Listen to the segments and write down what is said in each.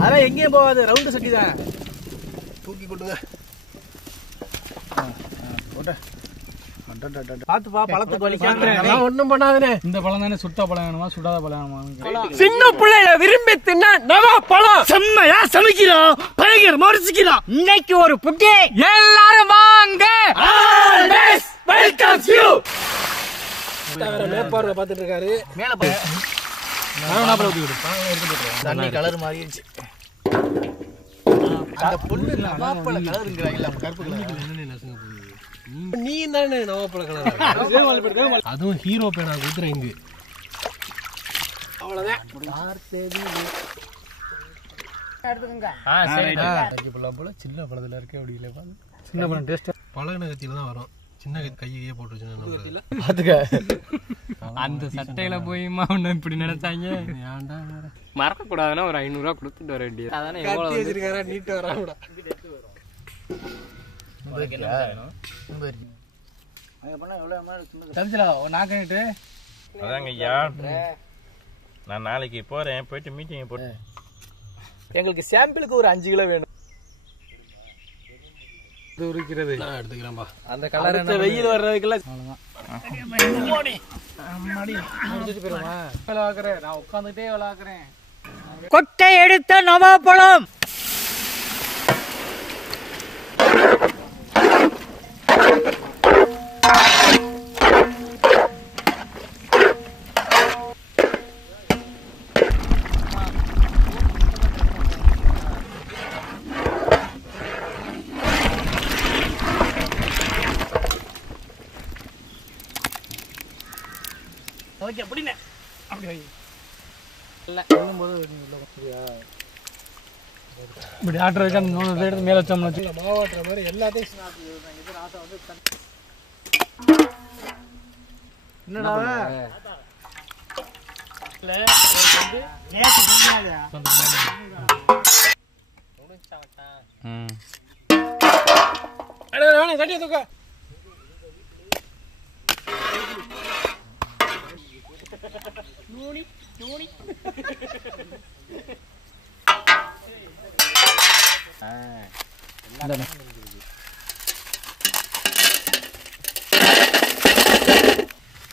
அதெல்லாம் எங்கேயும் போகாது, ரவுண்டு சட்டி தான். தூக்கி கொட்டுங்க. பாத்துப்பா, பழத்துக்கு வலிக்காம ஒண்ணும் பண்ணாதுனே. இந்த பழம் தானே சுட்ட பழம் வேணுமா சுடாத பழம் வேணுமா? சின்ன பிள்ளைல விரும்பி தின்ன நவா பழம். செம்மையா சமைக்கிறோம், பயங்கர மரிச்சிக்கிறோம். இன்னைக்கு ஒரு புட்டி. எல்லாரும் வாங்க. Welcome you. மேற்பார்வை பார்த்துட்டு இருக்காரு. மேல போய் தண்ணி கலர் மாறிடுச்சு. அந்த புல்லு நவாப்பழ கலருங்கிறாங்க, கருப்பு கலர். நீ தானே நவாப்பழ கலர். அதுவும் ஹீரோ பேனா குத்துறேன் இங்கு. அவ்வளவுதான். சின்ன பழத்துல இருக்க அப்படி இல்ல. சின்ன பழம் டேஸ்ட் பழகின கத்தியில தான் வரும். சின்ன கையே போட்டு அந்த சட்டையில போய் இப்படி நினைச்சாங்க. மறக்க கூடாதுன்னா ஒரு 500 ரூபா கொடுத்துட்டு வர வேண்டியது. அதானே எவ்வளவு வச்சிருக்காரா நீட் வராங்கடா. அதாங்க ஐயா, நான் நாளைக்கு போறேன். போயிட்டு மீட்டிங் போட்டு எங்களுக்கு சாம்பிளுக்கு ஒரு 5 கிலோ வேணும். எடுத்துக்கிறேன்பா. அந்த கலர் வெயில் வர்றதுக்குள்ள நான் உட்காந்துட்டே விளாக்குறேன். கொட்டை எடுத்த நவாப்பழம். இப்படி ஆட்டுற வைக்க எடுத்து மேல வச்சோம்னா மாவாட்டுற மாதிரி எல்லாத்தையும் என்னடா கட்டிய தூக்க.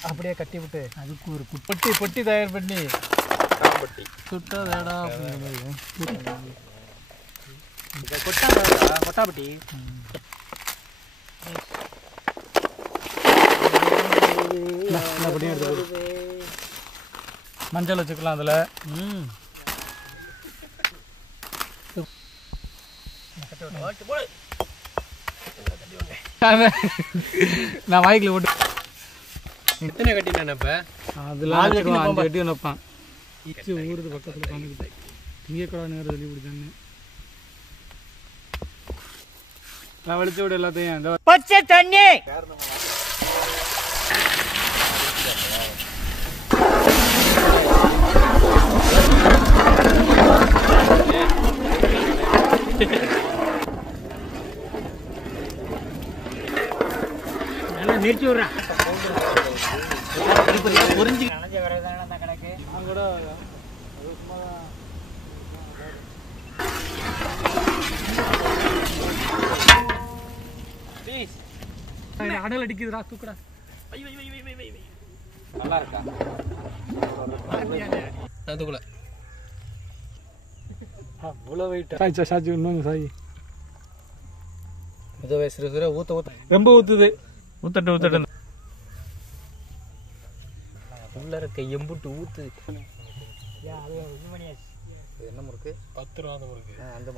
அப்படியே கட்டி விட்டு அதுக்கு ஒரு பொட்டி தயார் பண்ணி சுட்டதேடா கொட்டாப்பட்டி. மஞ்சள் வச்சுக்கலாம் அதுல. நான் வாய்க்குல போட்டு எத்தனை கட்டினேன் இப்ப அதெல்லாம் 5 கட்டி வைப்பான். இச்சு ஊருது பக்கத்துல உட்காந்துக்கிட்டு திங்கக்கூட நேரம் சொல்லி கொடுத்தேன்னு நான் வலிச்சு விட எல்லாத்தையும். பச்சை தண்ணி நிறுத்தி விடுறேன். புரிஞ்சு கிடக்கு கூட அடல் அடிக்குதுடா தூக்குடா. நல்லா இருக்கா? தூக்கல அவ்வளோ வெயிட் சாச்சி இன்னும் சாய் ஊத்த ரொம்ப ஊத்துது. ஊத்தட்டு உள்ள இருக்க எம்புட்டு ஊத்து. என்ன முறுக்கு? 10 ரூபா முறுக்கு. அந்த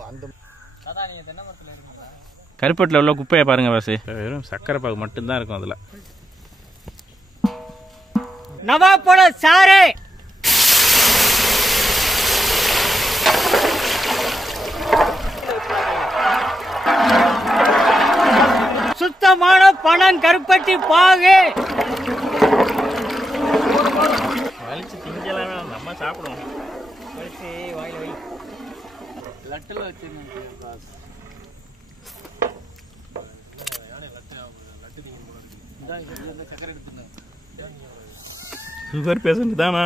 கருப்பட்டில் உள்ள குப்பையை பாருங்க வாசி, வெறும் சக்கரை பாகு மட்டும்தான் இருக்கும் அதில். நவாப்பழ சாறு. சுத்தமான பணம் கருப்பட்டி பாகு. வலிச்சு திங்கலாம், நம்ம சாப்பிடுவோம். வலிச்சு வாயில வை. லட்டில் வச்சிருந்தேன். சுகர் பேஷண்ட் தானா?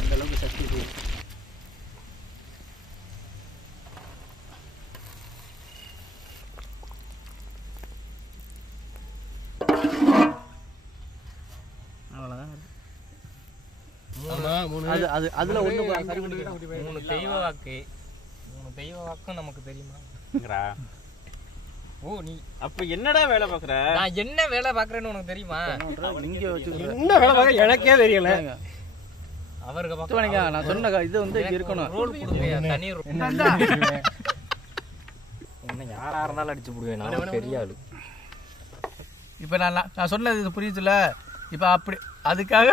அந்த அளவுக்கு சக்தி அதுல ஒண்ணு 3 தெய்வ வாக்கு 3 தெய்வ வாக்கும் நமக்கு தெரியுமா? ஓ நீ அப்ப என்னடா வேலை பாக்குற? நான் என்ன வேலை பாக்குறேன்னு உனக்கு தெரியுமா? நீங்க என்ன வேலை பாக்க எனக்கே தெரியல. அவருக்கு பக்கத்துவனிங்க நான் சொன்ன இது வந்து இருக்கணும். ரோல் போடுங்க தனி ரோல். என்ன யாரா இருந்தாலும் அடிச்சு போடுவேன் நான் பெரிய ஆளு. இப்போ நான் சொன்னது புரியுதுல? இப்போ அப்படி அதுக்காக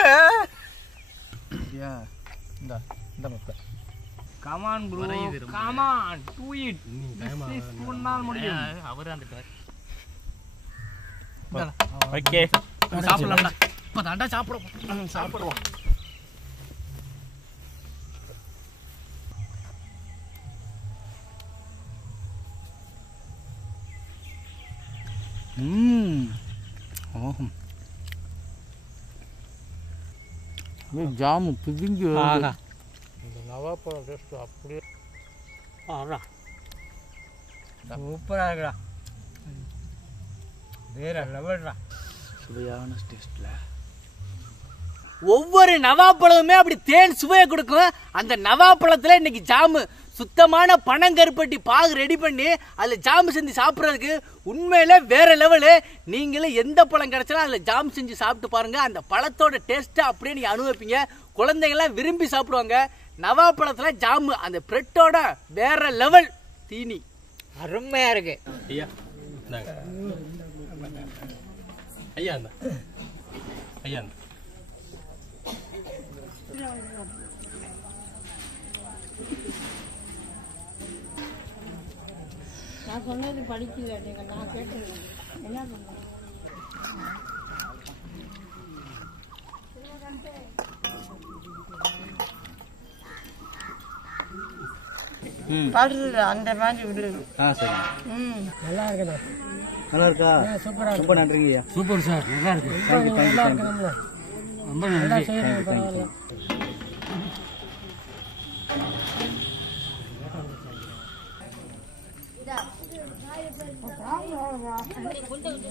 இந்த மப்ப come on bro come on do it this is முன்னாள் முடியும் அவர் வந்துட்டார். ஓகே சாப்பிடலாம்டா. இப்ப தாண்டா சாப்பிடுவோம். ஆஹம் ஜாமு பிதிங்கி இந்த நவாப்பழம் டேஸ்ட் அப்படியே சூப்பராக இருக்குடா. வேற லெவல்டா. சுவையான டேஸ்ட்ல ஒவ்வொரு நவாப்பழமுமே அப்படி தேன் சுவையை கொடுக்கும். அந்த நவாப்பழத்துல இன்னைக்கு ஜாமு சுத்தமான பனங்கருப்பட்டி பாகு ரெடி பண்ணி அதில் ஜாமு செஞ்சு சாப்பிட்றதுக்கு உண்மையிலே வேற லெவலு. நீங்களும் எந்த பழம் கிடைச்சாலும் அதில் ஜாம் செஞ்சு சாப்பிட்டு பாருங்க. அந்த பழத்தோட டேஸ்ட்டை அப்படியே நீங்கள் அனுபவிப்பீங்க. குழந்தைங்களாம் விரும்பி சாப்பிடுவாங்க. நவாப்பழத்தில் ஜாமு அந்த பிரெட்டோட வேற லெவல் தீனி அருமையா இருக்கு. ஐயா ஐயா ஐயா நான் சொன்னது படிக்கல, நான் கேட்டேன் என்ன பண்ண பாடுறது அந்த மாதிரி விடு. சரி. நல்லா இருக்குண்ணா. நல்லா இருக்கா? சூப்பரா ரொம்ப நன்றிங்கய்யா. Super sir. நல்லா இருக்கு. நல்லா இருக்கு. ரொம்ப நன்றி. பரவாயில்ல. கொஞ்சம்